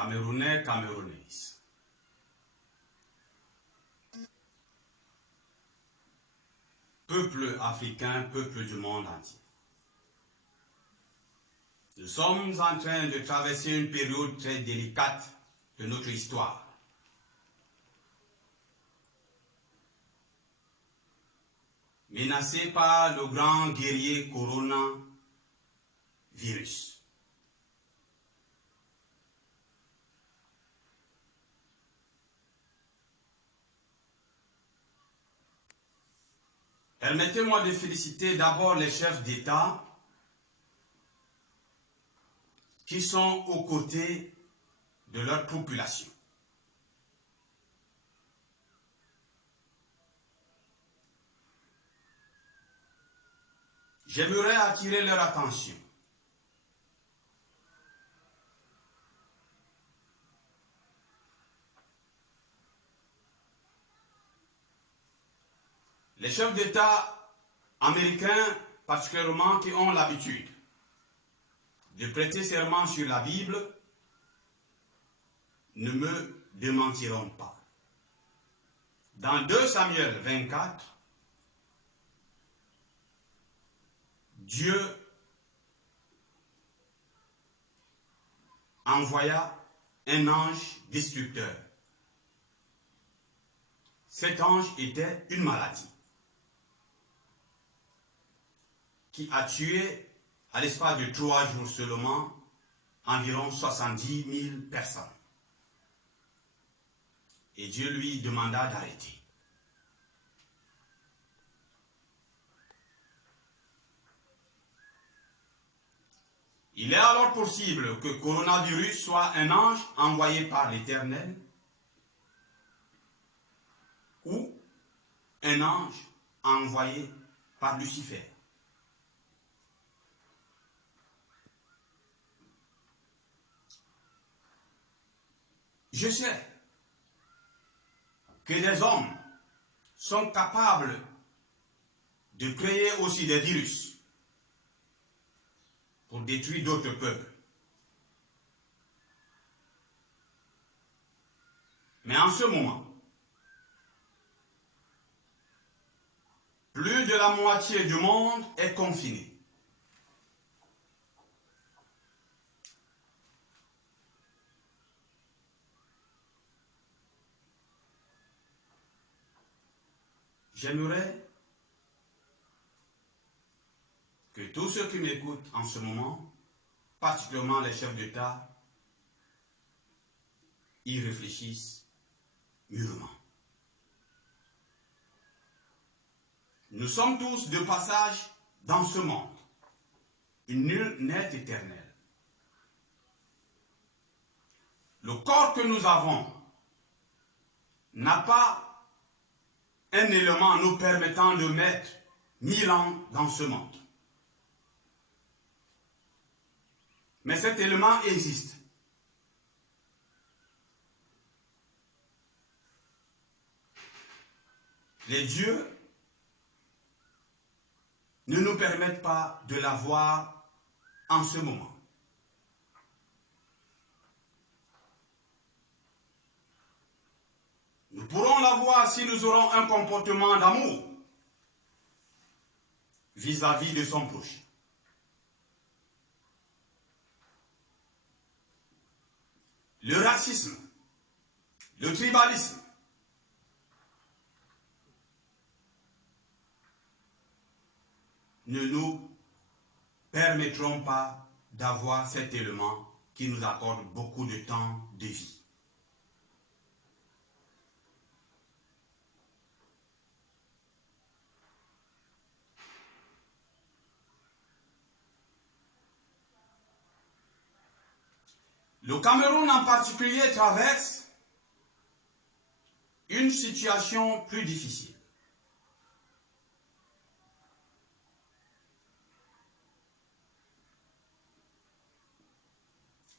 Camerounais, Camerounaises. Peuple africain, peuple du monde entier. Nous sommes en train de traverser une période très délicate de notre histoire. Menacé par le grand guerrier coronavirus. Permettez-moi de féliciter d'abord les chefs d'État qui sont aux côtés de leur population. J'aimerais attirer leur attention les chefs d'État américains, particulièrement, qui ont l'habitude de prêter serment sur la Bible, ne me démentiront pas. Dans 2 Samuel 24, Dieu envoya un ange destructeur. Cet ange était une maladie qui a tué, à l'espace de 3 jours seulement, environ 70 000 personnes. Et Dieu lui demanda d'arrêter. Il est alors possible que le coronavirus soit un ange envoyé par l'Éternel ou un ange envoyé par Lucifer. Je sais que des hommes sont capables de créer aussi des virus pour détruire d'autres peuples. Mais en ce moment, plus de la moitié du monde est confiné. J'aimerais que tous ceux qui m'écoutent en ce moment, particulièrement les chefs d'État, y réfléchissent mûrement. Nous sommes tous de passage dans ce monde. Nul n'est éternel. Le corps que nous avons n'a pas un élément nous permettant de mettre 1000 ans dans ce monde. Mais cet élément existe. Les dieux ne nous permettent pas de l'avoir en ce moment. Nous pourrons l'avoir si nous aurons un comportement d'amour vis-à-vis de son prochain. Le racisme, le tribalisme, ne nous permettront pas d'avoir cet élément qui nous accorde beaucoup de temps de vie. Le Cameroun en particulier traverse une situation plus difficile.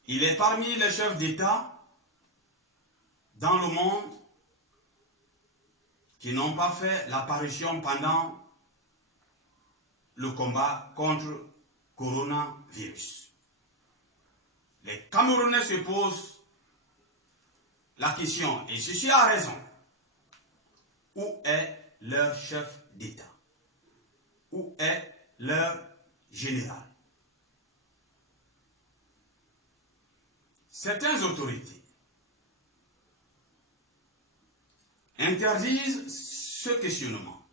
Il est parmi les chefs d'État dans le monde qui n'ont pas fait l'apparition pendant le combat contre le coronavirus. Les Camerounais se posent la question, et ceci a raison, où est leur chef d'État? Où est leur général? Certaines autorités interdisent ce questionnement.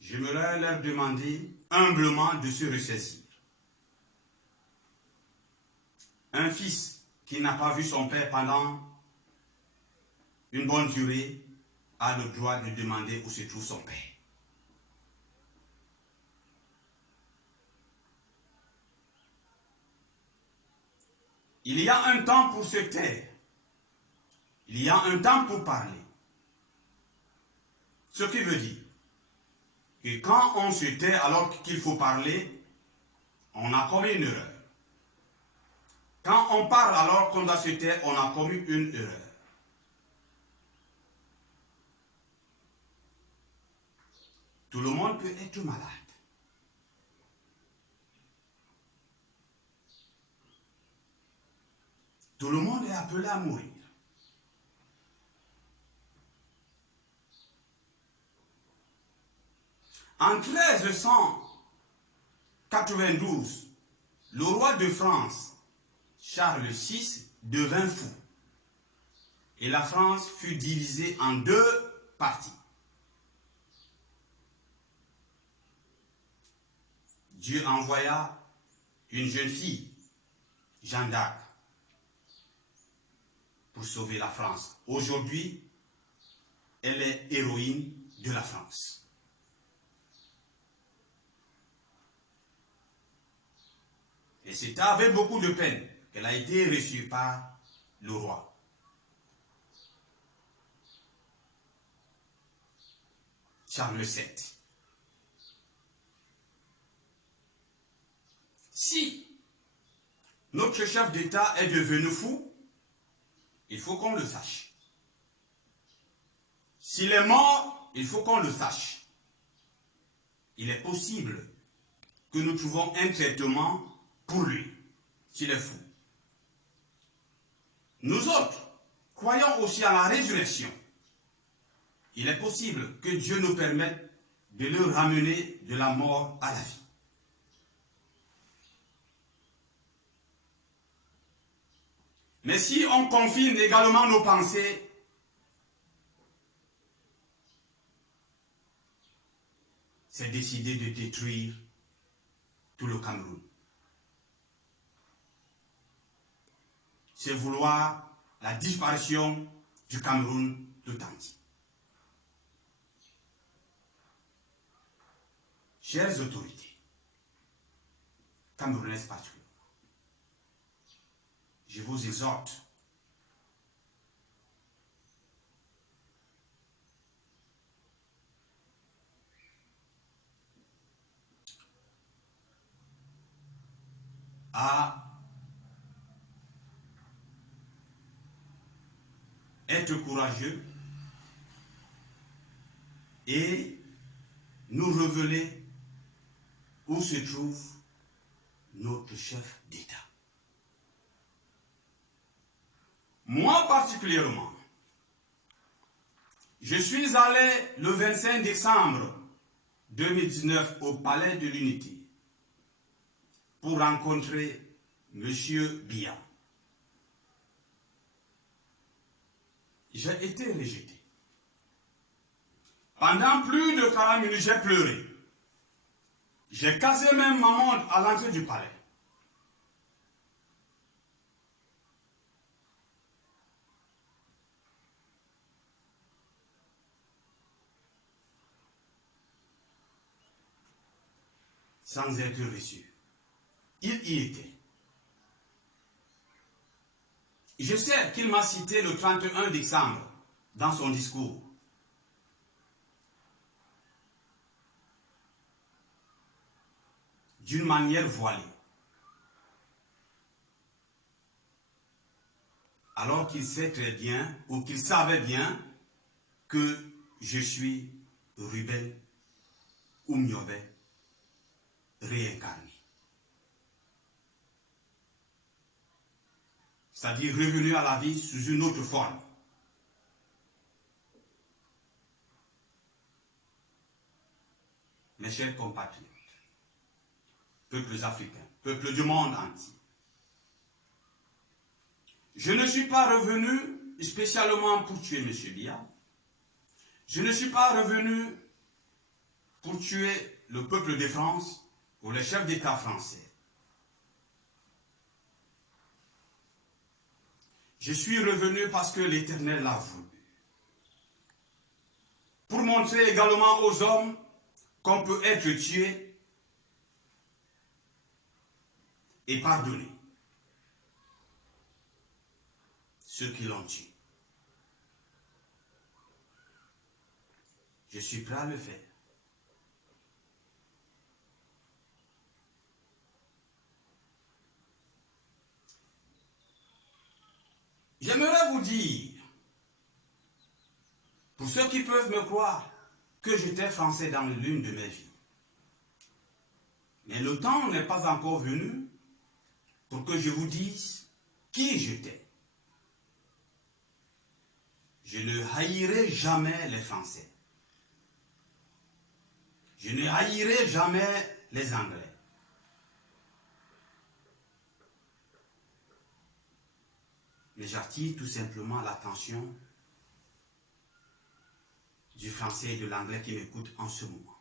J'aimerais leur demander humblement de se ressaisir. Un fils qui n'a pas vu son père pendant une bonne durée a le droit de demander où se trouve son père. Il y a un temps pour se taire. Il y a un temps pour parler. Ce qui veut dire que quand on se tait alors qu'il faut parler, on a commis une erreur. Quand on parle alors qu'on doit se taire, on a commis une erreur. Tout le monde peut être malade. Tout le monde est appelé à mourir. En 1392, le roi de France, Charles VI, devint fou. Et la France fut divisée en deux parties. Dieu envoya une jeune fille, Jeanne d'Arc, pour sauver la France. Aujourd'hui, elle est héroïne de la France. Et c'est avec beaucoup de peine qu'elle a été reçue par le roi. Charles VII. Si notre chef d'État est devenu fou, il faut qu'on le sache. S'il est mort, il faut qu'on le sache. Il est possible que nous trouvons un traitement pour lui, s'il est fou. Nous autres, croyons aussi à la résurrection. Il est possible que Dieu nous permette de le ramener de la mort à la vie. Mais si on confine également nos pensées, c'est décider de détruire tout le Cameroun. C'est vouloir la disparition du Cameroun tout entier. Chères autorités, camerounaises particulièrement, je vous exhorte à être courageux et nous révéler où se trouve notre chef d'État. Moi particulièrement, je suis allé le 25 décembre 2019 au Palais de l'Unité pour rencontrer M. Biya. J'ai été rejeté. Pendant plus de 40 minutes, j'ai pleuré. J'ai cassé même ma montre à l'entrée du palais. Sans être reçu. Il y était. Je sais qu'il m'a cité le 31 décembre dans son discours. D'une manière voilée. Alors qu'il sait très bien, ou qu'il savait bien, que je suis Ruben Oumniobé réincarné. c'est-à-dire revenu à la vie sous une autre forme. Mes chers compatriotes, peuples africains, peuples du monde entier, je ne suis pas revenu spécialement pour tuer M. Biya. Je ne suis pas revenu pour tuer le peuple de France ou les chefs d'État français. Je suis revenu parce que l'Éternel l'a voulu. Pour montrer également aux hommes qu'on peut être tué et pardonner ceux qui l'ont tué. Je suis prêt à le faire. J'aimerais vous dire, pour ceux qui peuvent me croire, que j'étais français dans l'une de mes vies. Mais le temps n'est pas encore venu pour que je vous dise qui j'étais. Je ne haïrai jamais les Français. Je ne haïrai jamais les Anglais. Mais j'attire tout simplement l'attention du Français et de l'Anglais qui m'écoutent en ce moment.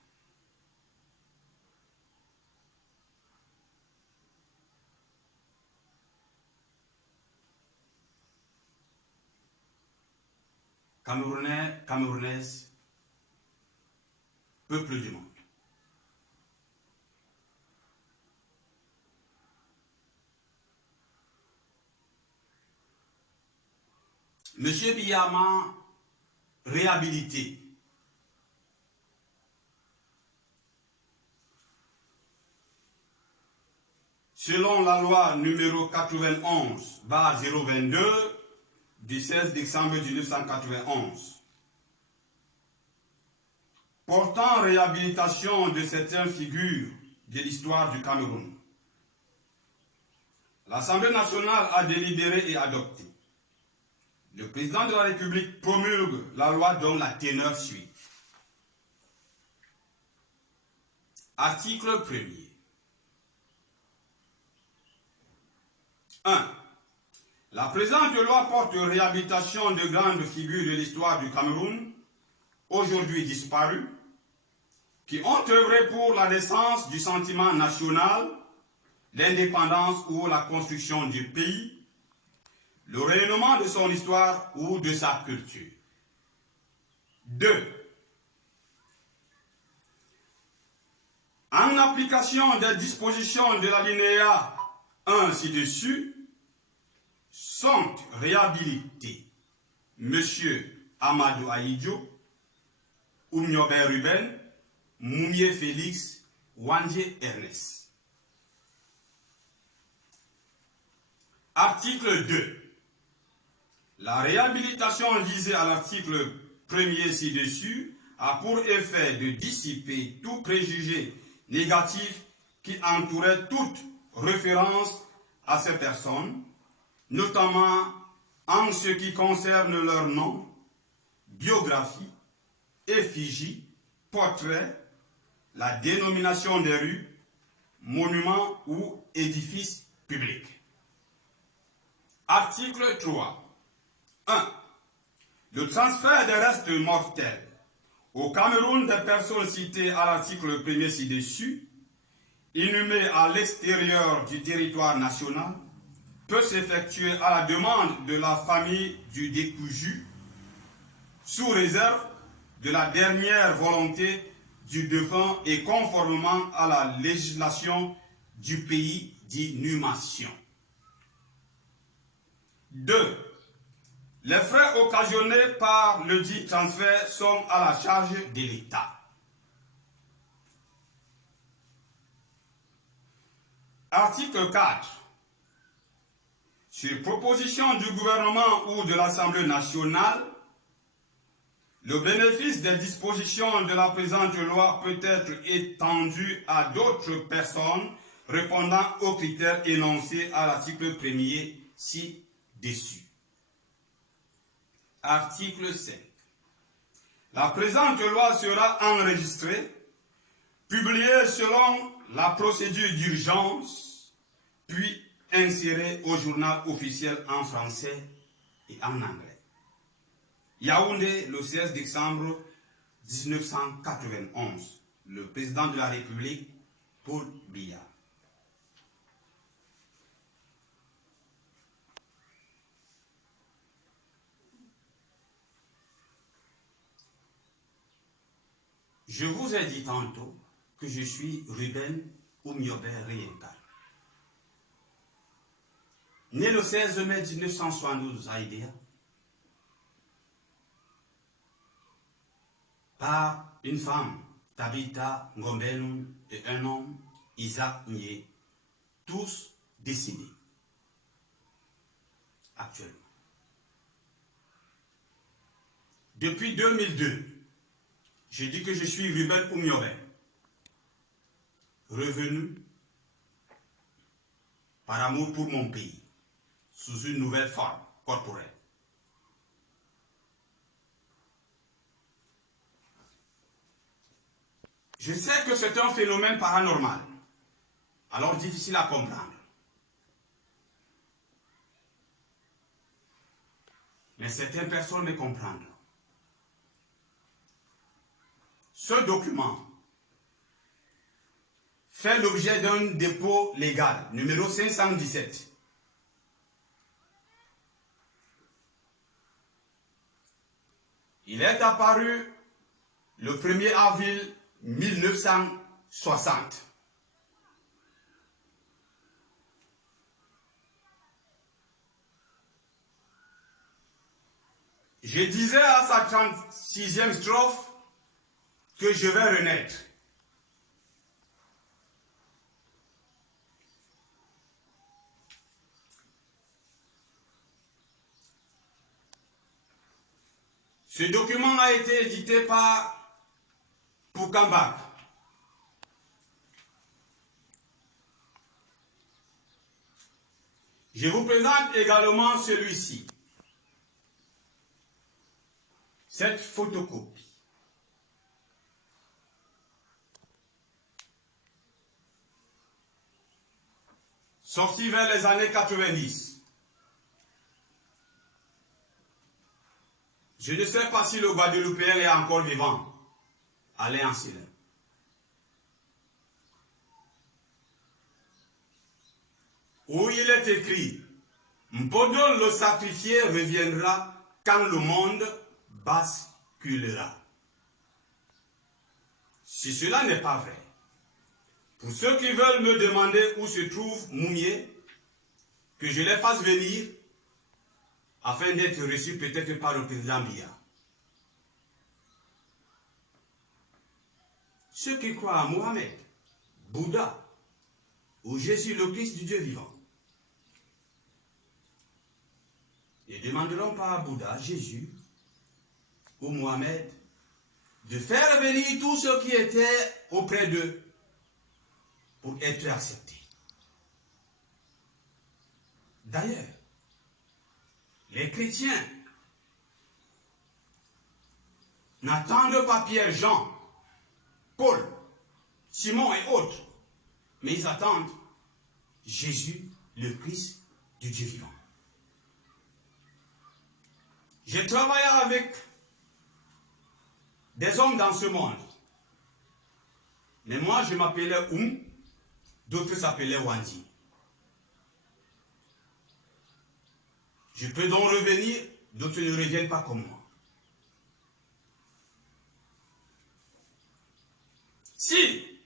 Camerounais, Camerounaises, peuple du monde. Monsieur Biya m'a réhabilité. Selon la loi numéro 91/022 du 16 décembre 1991, portant réhabilitation de certaines figures de l'histoire du Cameroun, l'Assemblée nationale a délibéré et adopté. Le président de la République promulgue la loi dont la teneur suit. Article 1er. 1. La présente loi porte réhabilitation de grandes figures de l'histoire du Cameroun, aujourd'hui disparues, qui ont œuvré pour la naissance du sentiment national, l'indépendance ou la construction du pays, le rayonnement de son histoire ou de sa culture. 2. En application des dispositions de l'alinéa 1 ci-dessus, sont réhabilités M. Amadou Ahidjo, Oumniobe Ruben, Moumie Félix, Wandje Ernest. Article 2. La réhabilitation visée à l'article 1er ci-dessus a pour effet de dissiper tout préjugé négatif qui entourait toute référence à ces personnes, notamment en ce qui concerne leur nom, biographie, effigie, portrait, la dénomination des rues, monuments ou édifices publics. Article 3. 1. Le transfert des restes mortels au Cameroun des personnes citées à l'article 1er ci-dessus, inhumées à l'extérieur du territoire national, peut s'effectuer à la demande de la famille du décousu, sous réserve de la dernière volonté du défunt et conformément à la législation du pays d'inhumation. 2. Les frais occasionnés par le dit transfert sont à la charge de l'État. Article 4. Sur proposition du gouvernement ou de l'Assemblée nationale, le bénéfice des dispositions de la présente loi peut être étendu à d'autres personnes répondant aux critères énoncés à l'article 1er ci-dessus. dessus. Article 5. La présente loi sera enregistrée, publiée selon la procédure d'urgence, puis insérée au journal officiel en français et en anglais. Yaoundé, le 16 décembre 1991. Le président de la République, Paul Biya. Je vous ai dit tantôt que je suis Ruben Oumiobe Rienka. Né le 16 mai 1972 à Idéa, par une femme, Tabita Ngombelun, et un homme, Isaac Nye, tous décédés actuellement. Depuis 2002, je dis que je suis Ruben Oumiobe, revenu par amour pour mon pays, sous une nouvelle forme corporelle. Je sais que c'est un phénomène paranormal, alors difficile à comprendre. Mais certaines personnes me comprendront. Ce document fait l'objet d'un dépôt légal, numéro 517. Il est apparu le 1er avril 1960. Je disais à sa 36e strophe que je vais renaître. Ce document a été édité par Poukambak. Je vous présente également celui-ci. Cette photocopie. Sorti vers les années 90. Je ne sais pas si le Guadeloupéen est encore vivant. Allez en silence. Où il est écrit, Mpodon le sacrifié reviendra quand le monde basculera. Si cela n'est pas vrai, pour ceux qui veulent me demander où se trouve Moumié, que je les fasse venir, afin d'être reçu peut-être par le président Biya. Ceux qui croient à Mohamed, Bouddha ou Jésus le Christ du Dieu vivant ne demanderont pas à Bouddha, Jésus ou Mohamed de faire venir tous ceux qui étaient auprès d'eux pour être acceptés. D'ailleurs, les chrétiens n'attendent pas Pierre, Jean, Paul, Simon et autres, mais ils attendent Jésus, le Christ du Dieu vivant. J'ai travaillé avec des hommes dans ce monde. Mais moi, je m'appelais d'autres s'appelaient Wandi. Je peux donc revenir, d'autres ne reviennent pas comme moi. Si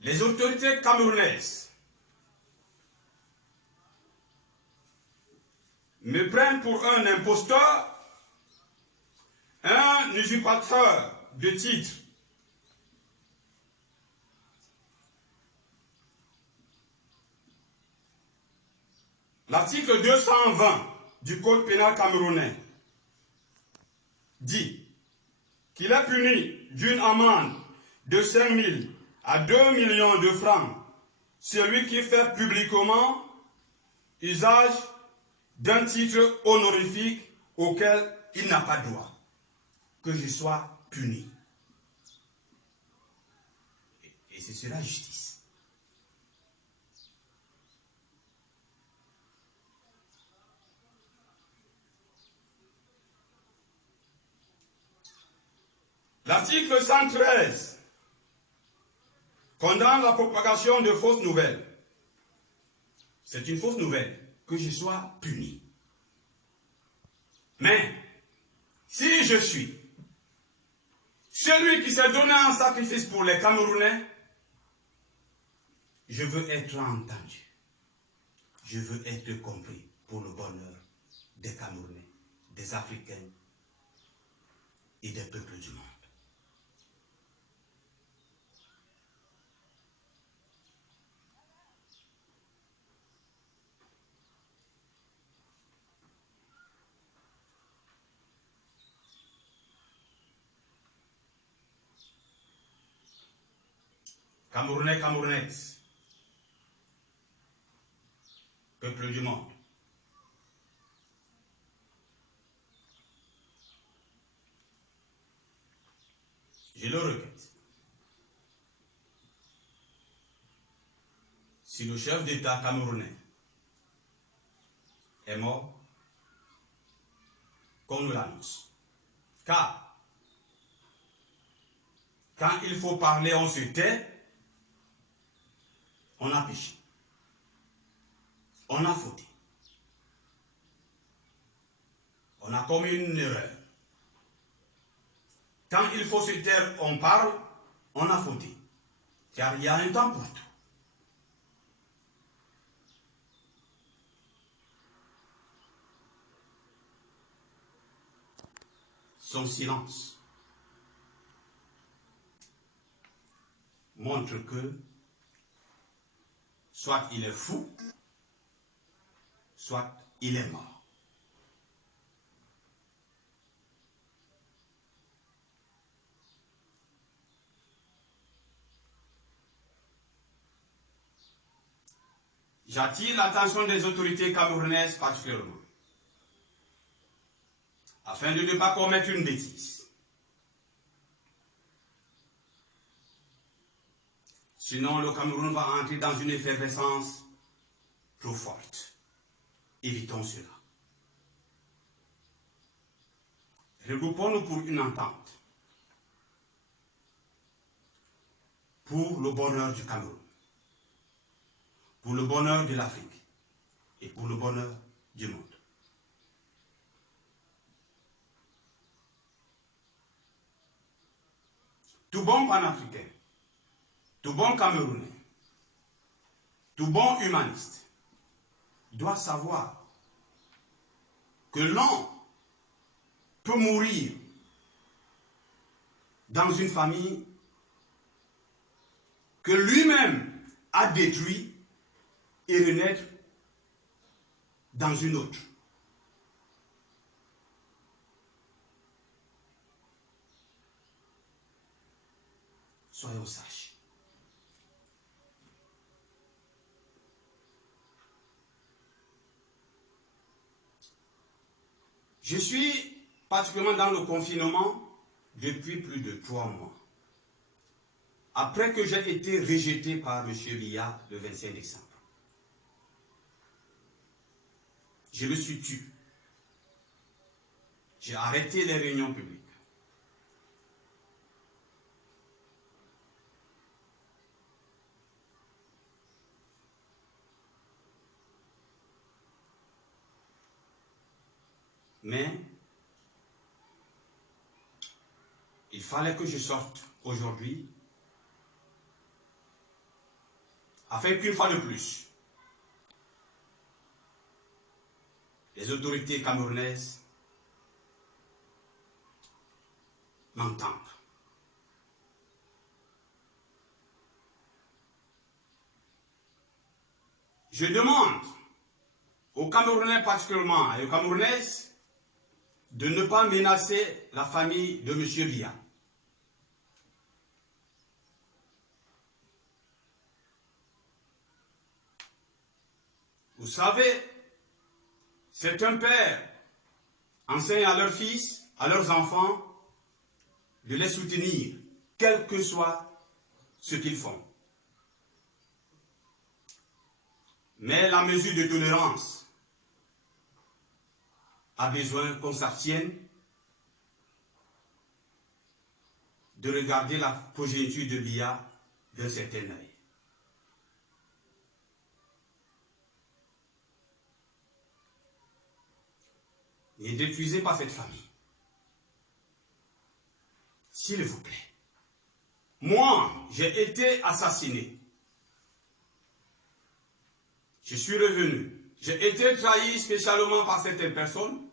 les autorités camerounaises me prennent pour un imposteur, un usurpateur de titre, l'article 220 du Code pénal camerounais dit qu'il est puni d'une amende de 5 000 à 2 millions de francs celui qui fait publiquement usage d'un titre honorifique auquel il n'a pas droit, que je sois puni. Et c'est cela la justice. L'article 113 condamne la propagation de fausses nouvelles. C'est une fausse nouvelle, que je sois puni. Mais, si je suis celui qui s'est donné en sacrifice pour les Camerounais, je veux être entendu. Je veux être compris pour le bonheur des Camerounais, des Africains et des peuples du monde. Camerounais, Camerounaises, peuple du monde. Je le regrette. Si le chef d'État camerounais est mort, qu'on nous l'annonce. Car, quand il faut parler, on se tait, on a péché. On a fauté. On a commis une erreur. Quand il faut se taire, on parle, on a fauté. Car il y a un temps pour tout. Son silence montre que soit il est fou, soit il est mort. J'attire l'attention des autorités camerounaises particulièrement, afin de ne pas commettre une bêtise. Sinon, le Cameroun va entrer dans une effervescence trop forte. Évitons cela. Regroupons-nous pour une entente, pour le bonheur du Cameroun, pour le bonheur de l'Afrique et pour le bonheur du monde. Tout bon panafricain, tout bon Camerounais, tout bon humaniste doit savoir que l'on peut mourir dans une famille que lui-même a détruit et renaître dans une autre. Soyons sages. Je suis particulièrement dans le confinement depuis plus de 3 mois. Après que j'ai été rejeté par M. Biya le 25 décembre. Je me suis tué. J'ai arrêté les réunions publiques. Mais il fallait que je sorte aujourd'hui afin qu'une fois de plus, les autorités camerounaises m'entendent. Je demande aux Camerounais particulièrement et aux Camerounaises de ne pas menacer la famille de M. Biya. Vous savez, Certains pères enseignent à leurs fils, à leurs enfants, de les soutenir, quel que soit ce qu'ils font. Mais la mesure de tolérance a besoin qu'on s'abstienne de regarder la progéniture de Lia d'un certain œil. Ne détruisez pas cette famille. S'il vous plaît. Moi, j'ai été assassiné. Je suis revenu. J'ai été trahi spécialement par certaines personnes.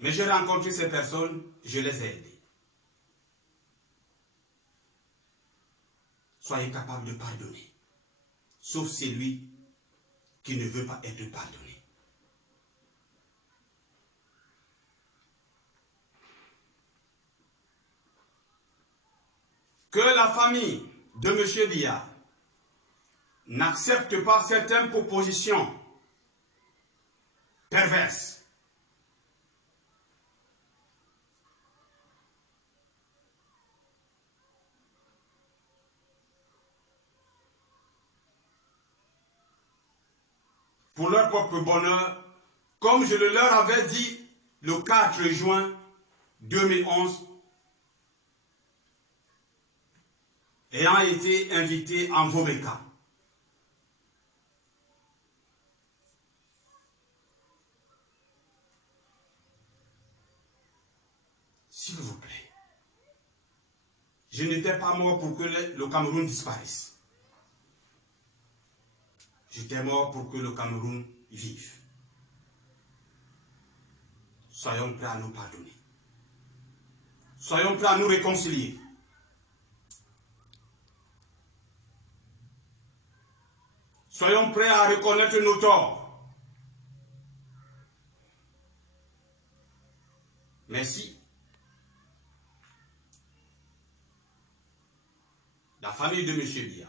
Mais j'ai rencontré ces personnes, je les ai aidées. Soyez capable de pardonner. Sauf celui qui ne veut pas être pardonné. Que la famille de M. Biya n'accepte pas certaines propositions perverses. Pour leur propre bonheur, comme je le leur avais dit le 4 juin 2011, ayant été invité en Vobeka. S'il vous plaît, je n'étais pas mort pour que le Cameroun disparaisse. J'étais mort pour que le Cameroun vive. Soyons prêts à nous pardonner. Soyons prêts à nous réconcilier. Soyons prêts à reconnaître nos torts. Merci. La famille de M. Biya,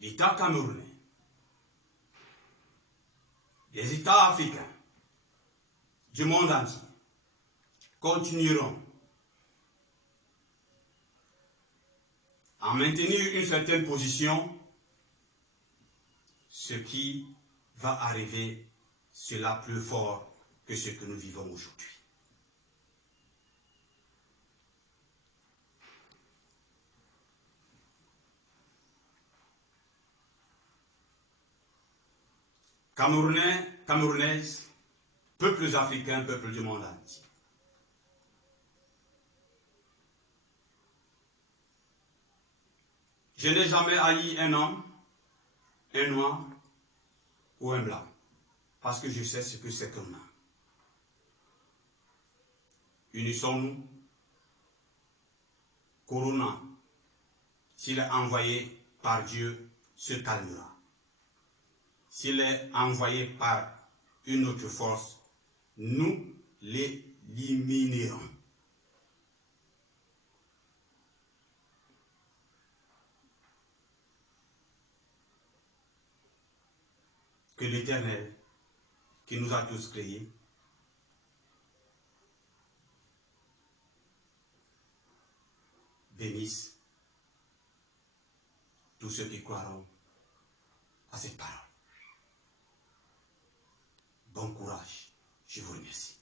l'État camerounais, les États africains du monde entier continueront à maintenir une certaine position. Ce qui va arriver sera plus fort que ce que nous vivons aujourd'hui. Camerounais, Camerounaises, peuples africains, peuples du monde entier. Je n'ai jamais haï un homme, un noir ou un blanc, parce que je sais ce que c'est qu'un homme. Unissons-nous. Corona, s'il est envoyé par Dieu, se calmera. S'il est envoyé par une autre force, nous l'éliminerons. Que l'Éternel, qui nous a tous créés, bénisse tous ceux qui croiront à cette parole. Bon courage, je vous remercie.